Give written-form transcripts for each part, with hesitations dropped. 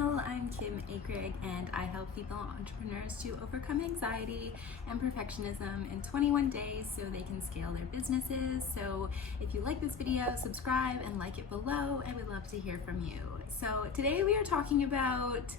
channel. I'm Kim Akrig and I help female entrepreneurs to overcome anxiety and perfectionism in 21 days so they can scale their businesses. So if you like this video, subscribe and like it below, and we'd love to hear from you. So today we are talking about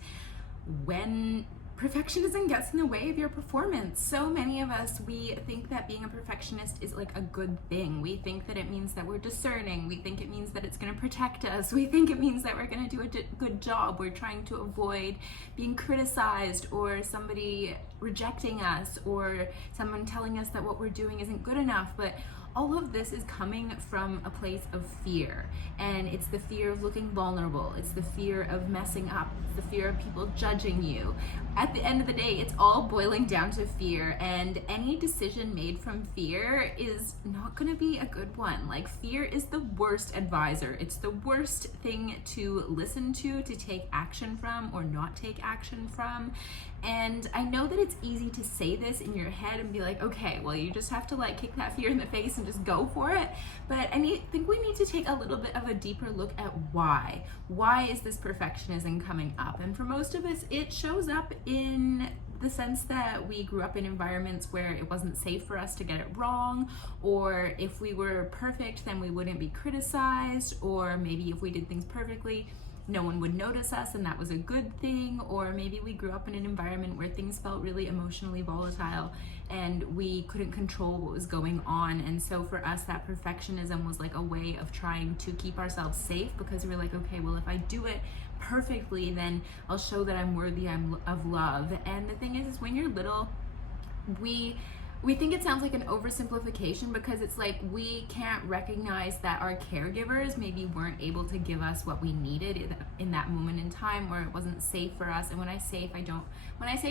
when perfectionism gets in the way of your performance. So many of us, we think that being a perfectionist is like a good thing. We think that it means that we're discerning. We think it means that it's going to protect us. We think it means that we're going to do a good job. We're trying to avoid being criticized or somebody rejecting us or someone telling us that what we're doing isn't good enough. But all of this is coming from a place of fear, and it's the fear of looking vulnerable. It's the fear of messing up. It's the fear of people judging you. At the end of the day, it's all boiling down to fear, and any decision made from fear is not going to be a good one. Like, fear is the worst advisor. It's the worst thing to listen to take action from or not take action from. And I know that it's easy to say this in your head and be like, okay, well, you just have to like kick that fear in the face and just go for it. But I think we need to take a little bit of a deeper look at why. Why is this perfectionism coming up? And for most of us, it shows up in the sense that we grew up in environments where it wasn't safe for us to get it wrong, or if we were perfect, then we wouldn't be criticized, or maybe if we did things perfectly, no one would notice us and that was a good thing. Or maybe we grew up in an environment where things felt really emotionally volatile and we couldn't control what was going on. And so for us, that perfectionism was like a way of trying to keep ourselves safe, because we were like, okay, well, if I do it perfectly, then I'll show that I'm worthy of love. And the thing is when you're little, we think it sounds like an oversimplification, because it's like we can't recognize that our caregivers maybe weren't able to give us what we needed in that moment in time, or it wasn't safe for us. And when I say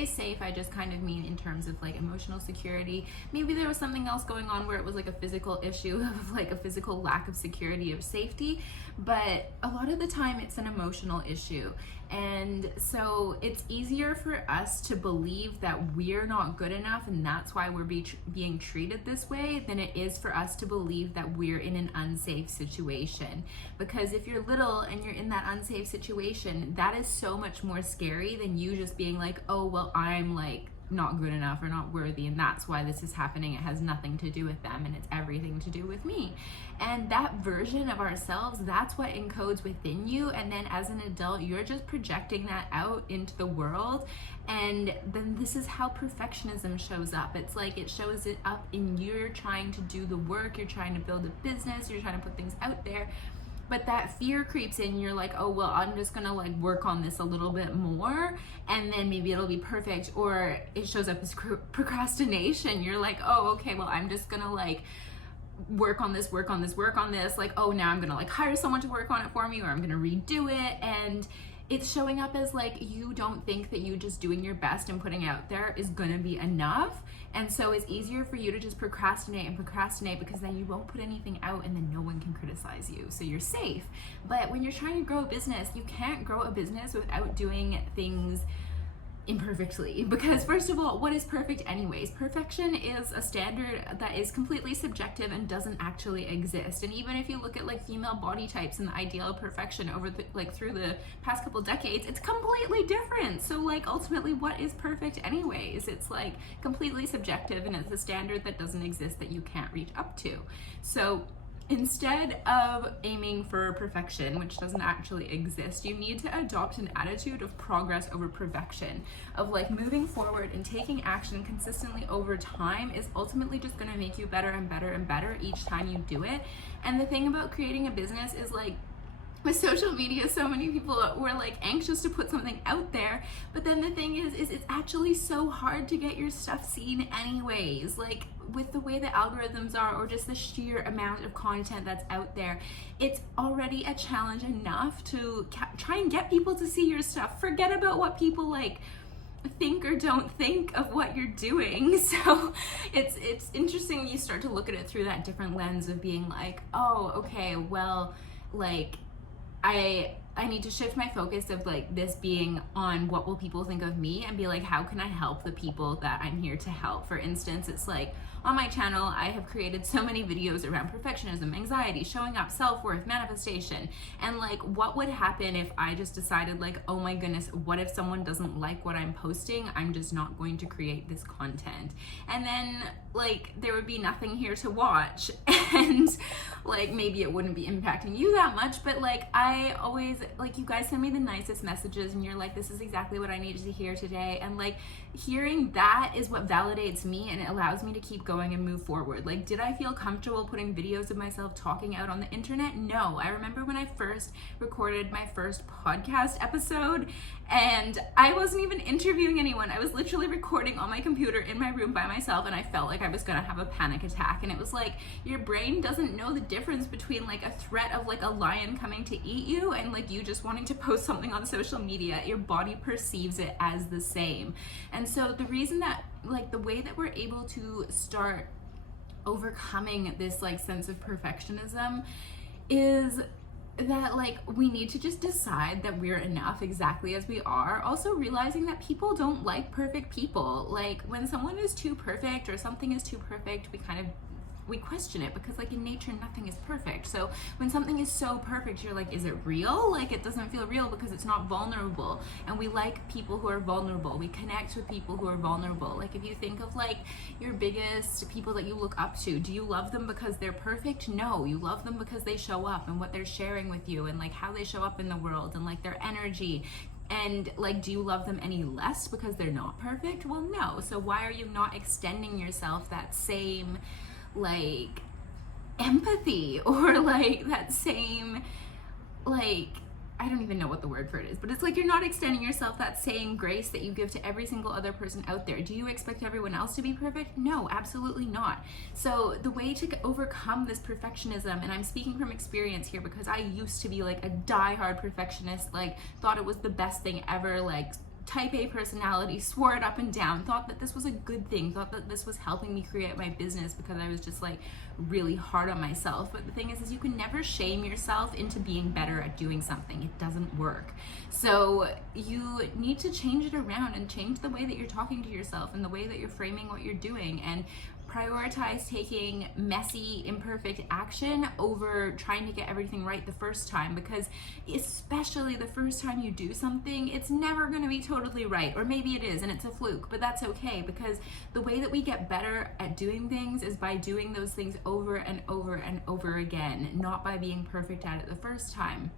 safe, I just kind of mean in terms of like emotional security. Maybe there was something else going on where it was like a physical issue of like a physical lack of security of safety, but a lot of the time it's an emotional issue. And so it's easier for us to believe that we're not good enough and that's why we're being treated this way than it is for us to believe that we're in an unsafe situation. Because if you're little and you're in that unsafe situation, that is so much more scary than you just being like, oh, well, I'm like not good enough or not worthy, and that's why this is happening. It has nothing to do with them and it's everything to do with me. And that version of ourselves, that's what encodes within you, and then as an adult you're just projecting that out into the world. And then this is how perfectionism shows up. It's like it shows it up in you're trying to do the work, you're trying to build a business, you're trying to put things out there, but that fear creeps in. You're like, oh, well, I'm just gonna like work on this a little bit more and then maybe it'll be perfect. Or it shows up as procrastination. You're like, oh, okay, well, I'm just gonna like work on this. Like, oh, now I'm gonna like hire someone to work on it for me, or I'm gonna redo it. And it's showing up as like you don't think that you just doing your best and putting out there is gonna be enough. And so it's easier for you to just procrastinate because then you won't put anything out and then no one can criticize you. So you're safe. But when you're trying to grow a business, you can't grow a business without doing things imperfectly, because first of all, what is perfect anyways? Perfection is a standard that is completely subjective and doesn't actually exist. And even if you look at like female body types and the ideal of perfection over through the past couple decades, it's completely different. So like ultimately, what is perfect anyways? It's like completely subjective, and it's a standard that doesn't exist that you can't reach up to. So instead of aiming for perfection, which doesn't actually exist, you need to adopt an attitude of progress over perfection, of like moving forward and taking action consistently over time is ultimately just going to make you better and better and better each time you do it. And the thing about creating a business is like, with social media, so many people were like anxious to put something out there, but then the thing is it's actually so hard to get your stuff seen anyways. Like with the way the algorithms are, or just the sheer amount of content that's out there, it's already a challenge enough to try and get people to see your stuff. Forget about what people like think or don't think of what you're doing. So it's interesting when you start to look at it through that different lens of being like, oh, okay, well, like I need to shift my focus of like this being on what will people think of me, and be like, how can I help the people that I'm here to help? For instance, it's like on my channel, I have created so many videos around perfectionism, anxiety, showing up, self-worth, manifestation. And like, what would happen if I just decided like, oh my goodness, what if someone doesn't like what I'm posting? I'm just not going to create this content. And then like, there would be nothing here to watch. And like, maybe it wouldn't be impacting you that much, but like, I always, like, you guys send me the nicest messages and you're like, this is exactly what I needed to hear today. And like, hearing that is what validates me, and it allows me to keep going and move forward. Like, did I feel comfortable putting videos of myself talking out on the internet? No. I remember when I first recorded my first podcast episode, and I wasn't even interviewing anyone. I was literally recording on my computer in my room by myself, and I felt like I was gonna have a panic attack. And it was like, your brain doesn't know the difference between like a threat of like a lion coming to eat you and like you just wanting to post something on social media. Your body perceives it as the same. And so the reason that, like, the way that we're able to start overcoming this like sense of perfectionism is that like, we need to just decide that we're enough exactly as we are. Also realizing that people don't like perfect people. Like, when someone is too perfect or something is too perfect, we question it, because like in nature nothing is perfect. So when something is so perfect, you're like, is it real? Like, it doesn't feel real because it's not vulnerable. And we like people who are vulnerable. We connect with people who are vulnerable. Like, if you think of like your biggest people that you look up to, do you love them because they're perfect? No, you love them because they show up and what they're sharing with you, and like how they show up in the world, and like their energy. And like, do you love them any less because they're not perfect? Well, no. So why are you not extending yourself that same like empathy, or like that same, like, I don't even know what the word for it is, but it's like, you're not extending yourself that same grace that you give to every single other person out there. Do you expect everyone else to be perfect? No, absolutely not. So the way to overcome this perfectionism, and I'm speaking from experience here because I used to be like a diehard perfectionist, like thought it was the best thing ever, like type A personality, swore it up and down, thought that this was a good thing, thought that this was helping me create my business because I was just like really hard on myself. But the thing is you can never shame yourself into being better at doing something. It doesn't work. So you need to change it around and change the way that you're talking to yourself and the way that you're framing what you're doing, and prioritize taking messy, imperfect action over trying to get everything right the first time, because especially the first time you do something, it's never going to be totally right, or maybe it is and it's a fluke, but that's okay, because the way that we get better at doing things is by doing those things over and over and over again, not by being perfect at it the first time.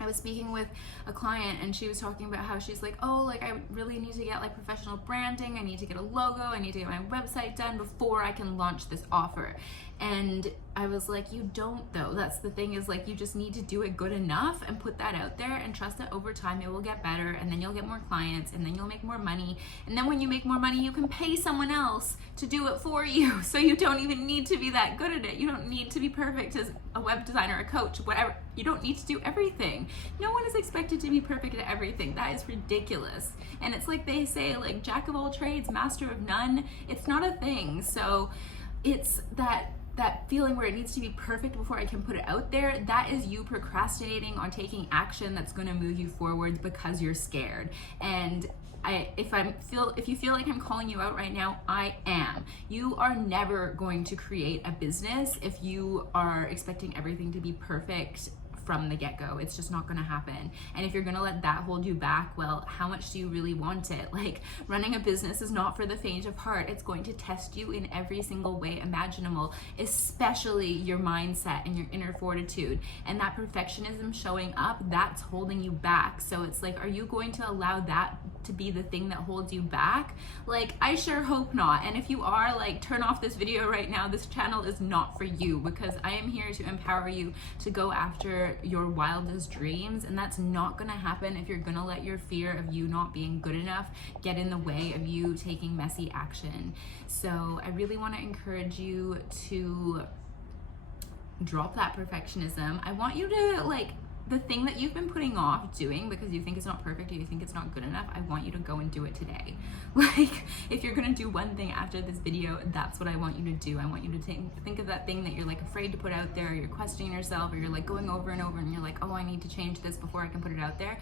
I was speaking with a client and she was talking about how she's like, oh, like I really need to get like professional branding. I need to get a logo. I need to get my website done before I can launch this offer. And I was like, you don't though. That's the thing, is like, you just need to do it good enough and put that out there and trust that over time it will get better, and then you'll get more clients, and then you'll make more money. And then when you make more money, you can pay someone else to do it for you. So you don't even need to be that good at it. You don't need to be perfect as a web designer, a coach, whatever. You don't need to do everything. No one is expected to be perfect at everything. That is ridiculous. And it's like they say, like, jack of all trades, master of none. It's not a thing. So it's that feeling where it needs to be perfect before I can put it out there. That is you procrastinating on taking action that's going to move you forward because you're scared. And if you feel like I'm calling you out right now, I am. You are never going to create a business if you are expecting everything to be perfect from the get-go. It's just not going to happen. And if you're going to let that hold you back, well, how much do you really want it? Like, running a business is not for the faint of heart. It's going to test you in every single way imaginable, especially your mindset and your inner fortitude. And that perfectionism showing up, that's holding you back. So it's like, are you going to allow that to be the thing that holds you back? Like, I sure hope not. And if you are, like, turn off this video right now. This channel is not for you, because I am here to empower you to go after your wildest dreams, and that's not going to happen if you're going to let your fear of you not being good enough get in the way of you taking messy action. So I really want to encourage you to drop that perfectionism. I want you to, like, the thing that you've been putting off doing because you think it's not perfect or you think it's not good enough, I want you to go and do it today. Like, if you're gonna do one thing after this video, that's what I want you to do. I want you to think of that thing that you're like afraid to put out there, or you're questioning yourself, or you're like going over and over and you're like, oh, I need to change this before I can put it out there.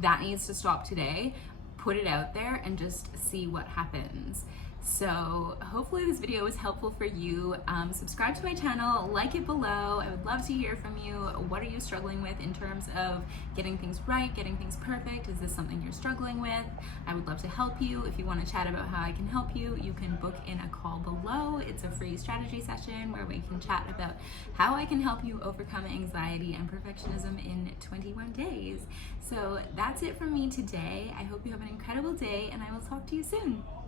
That needs to stop today. Put it out there and just see what happens. So hopefully this video was helpful for you. Subscribe to my channel, like it below. I would love to hear from you. What are you struggling with in terms of getting things right, getting things perfect? Is this something you're struggling with? I would love to help you. If you want to chat about how I can help you, you can book in a call below. It's a free strategy session where we can chat about how I can help you overcome anxiety and perfectionism in 21 days. So that's it from me today. I hope you have an incredible day, and I will talk to you soon.